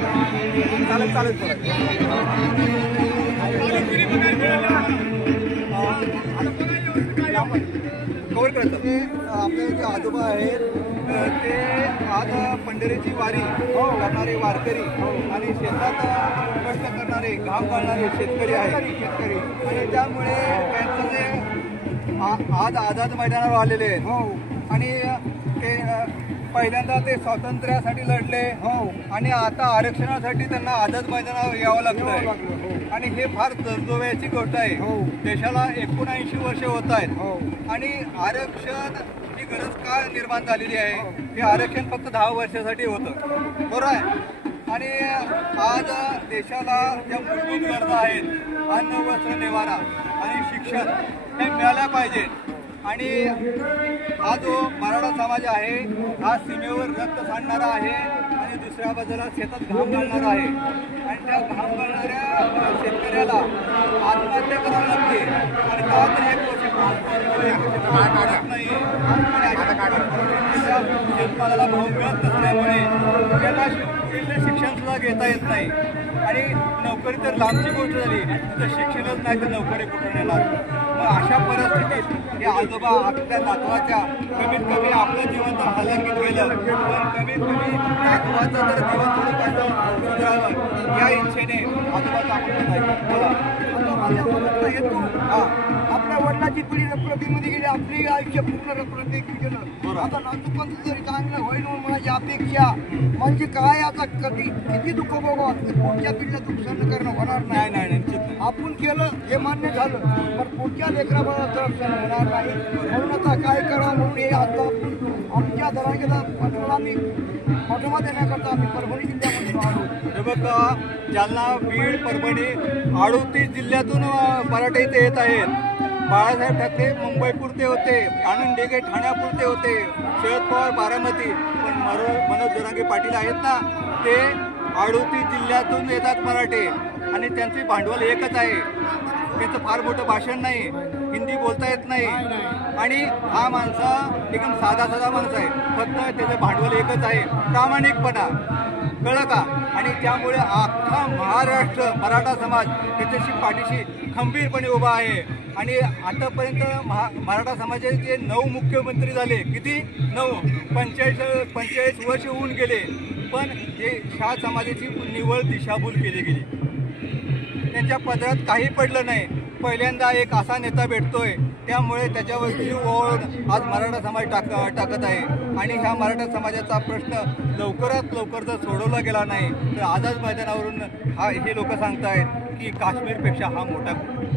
चालेल चालेल कवर करतात ते आपले जे आजोबा आहेत ते आज पंढरीची वारी करणारे वारकरी आणि शेतात कष्ट करणारे घाम घालणारे शेतकरी आहेत आणि त्यामुळे त्यांचं जे आज आझाद मैदानावर आलेले आहेत आणि ते पहिल्यांदा ते स्वातंत्र्यासाठी लढले आणि आता आरक्षणासाठी त्यांना आझाद मैदानावर यावं लागतंय आणि हे फार दर्जोव्याची गोष्ट आहे। देशाला 79 वर्ष होत आहेत आणि आरक्षण ही गरज का निर्माण झालेली आहे? हे आरक्षण फक्त 10 वर्षासाठी होतं, बरोबर आहे। आणि आज देशाला ज्या मूलभूत गरजा आहेत, अन्न वस्त्र निवारा आणि शिक्षण हे मिळायला पाहिजे। आणि हा जो मराठा समाज आहे हा सीमेवर रक्त सांडणारा आहे आणि दुसऱ्या बाजूला शेतात घाम घालणारा आहे आणि त्या घाम घालणाऱ्या शेतकऱ्याला आत्महत्या करावी लागते आणि का तर एक वर्ष काढत नाही आणि शेतमालाला भाव मिळत नसल्यामुळे त्याला शिक्षण सुद्धा घेता येत नाही आणि नोकरी तर लांबची गोष्ट झाली तर शिक्षणच नाही तर नोकरी कुठून येणार। मग अशा परिस्थितीत हे आजोबा आपल्या नातवाच्या कमीत कमी आपलं जीवन तर हलंगीत गेलं पण कमीत कमी नातवाचं जर जीवन थोडं काय सुधारावं या इच्छेने आजोबाचा आपण बोला येतो। आपल्या वडिलाची पिढी रप्रतीमध्ये गेली, आपली आयुष्य पूर्ण रप्रती गेलं। आता नातूपंत जरी चांगलं होईल म्हणून माझी अपेक्षा म्हणजे काय आता कधी किती दुःख बघू पुढच्या पिढीला दुःख सहन करणं होणार नाही। आपण केलं हे मान्य झालं पण पुढच्या लेकराबाळाचं रक्षण होणार नाही म्हणून आता काय करावं म्हणून हे आता आमच्या दरांगेला पाठवला आम्ही पाठोबा देण्याकरता आम्ही परभणी जिल्ह्यामध्ये आलो। हे बघा जालना बीड परभणी 38 जिल्ह्यातून मराठे इथे येत आहेत। बाळासाहेब ठाकरे मुंबईपुरते होते, आनंद डेगे ठाण्यापुरते होते, शरद पवार बारामती, पण मनोज जरांगे पाटील आहेत ना ते 38 जिल्ह्यातून येतात मराठे आणि त्यांचे भांडवल एकच आहे। त्याचं फार मोठं भाषण नाही, हिंदी बोलता येत नाही आणि हा माणसा एकदम साधा माणूस आहे, फक्त त्याचं भांडवल एकच आहे प्रामाणिकपणा, कळलं का? आणि त्यामुळे अख्खा महाराष्ट्र मराठा समाज त्याच्याशी पाठीशी खंबीरपणे उभा आहे आणि आतापर्यंत मराठा समाजाचे 9 मुख्यमंत्री झाले, किती 9 45 वर्ष होऊन गेले पण हे शाह समाजाची निव्वळ दिशाभूल केली गेली, त्यांच्या पदरात काही पडलं नाही। पहिल्यांदा एक असा नेता भेटतोय त्यामुळे त्याच्यावरची ओढ आज मराठा समाज टाकत आहे आणि ह्या मराठा समाजाचा प्रश्न लवकरात लवकर जर सोडवला गेला नाही तर आझाद मैदानावरून हे लोक सांगतायत की काश्मीरपेक्षा हा मोठा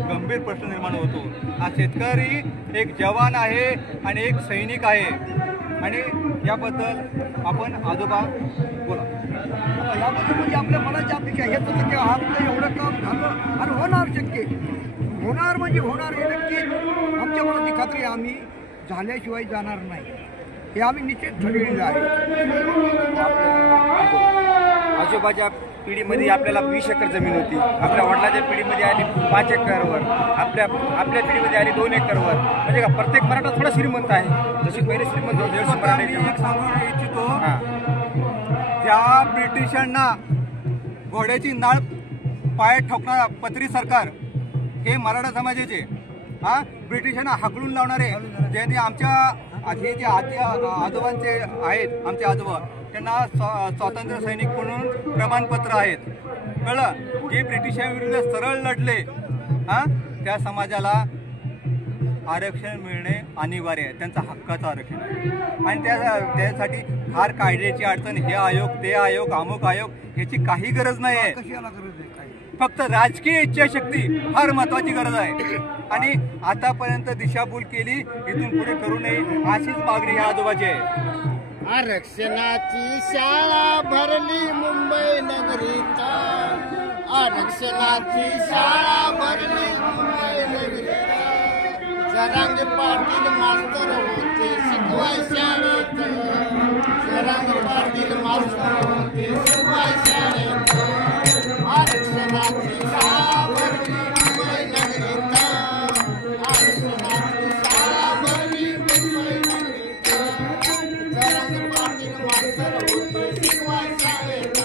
गंभीर प्रश्न निर्माण होतो। हा शेतकरी एक जवान आहे आणि एक सैनिक आहे आणि याबद्दल आपण आजोबा बोला। याबद्दल म्हणजे आपल्या मनाची अपेक्षा हे तर की आपलं एवढं काम झालं आणि होणार शक्य होणार म्हणजे होणार हे नक्की आमच्या मनाची खात्री आम्ही झाल्याशिवाय जाणार नाही हे आम्ही निश्चित ठरविलेलं आहे। आजोबाच्या पिढीमध्ये आपल्याला 20 एकर जमीन होती, आपल्या वडिलांच्या पिढीमध्ये आली 5 एकरवर, आपल्या पिढीमध्ये आली 2 एकरवर, म्हणजे का प्रत्येक मराठा थोडा श्रीमंत आहे, जशी पहिले श्रीमंत होते सांगू इच्छितो ज्या ब्रिटिशांना घोड्याची नाळ पायात ठोकणारा पत्री सरकार हे मराठा समाजाचे ब्रिटिशांना हाकलून लावणारे ज्यांनी आमच्या हे जे आजोबांचे आहेत आमचे आजोबा त्यांना स्वातंत्र्य सैनिक म्हणून प्रमाणपत्र आहेत, कळलं? जे ब्रिटिशांविरुद्ध सरळ लढले त्या समाजाला आरक्षण मिळणे अनिवार्य आहे, त्यांचा हक्काचं आरक्षण आहे आणि त्यासाठी फार कायद्याची अडचण, हे आयोग ते आयोग अमुक आयोग याची काही गरज नाही आहे, फक्त राजकीय इच्छाशक्ती फार महत्वाची गरज आहे आणि आतापर्यंत दिशाभूल केली इथून पुढे करू नये अशीच मागणी ह्या आजोबाची आहे। आरक्षणाची शाळा भरली मुंबई नगरीत, आरक्षणाची शाळा भरली मुंबई नगरीत, जरांगे पाटील मास्तर होते शिकवाय शाळेत, जरांगे पाटील मास्तर होते शिकवाय शाळेत, आरक्षणाची शाळा भरली मुंबई नगरीत, आरक्षणाची शाळा भरली मुंबई नगरीत, जरांगे पाटील मास्तर होते शिकवाय शाळेत,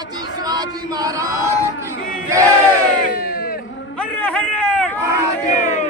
छत्रपती शिवाजी महाराज की जय. हरे हरे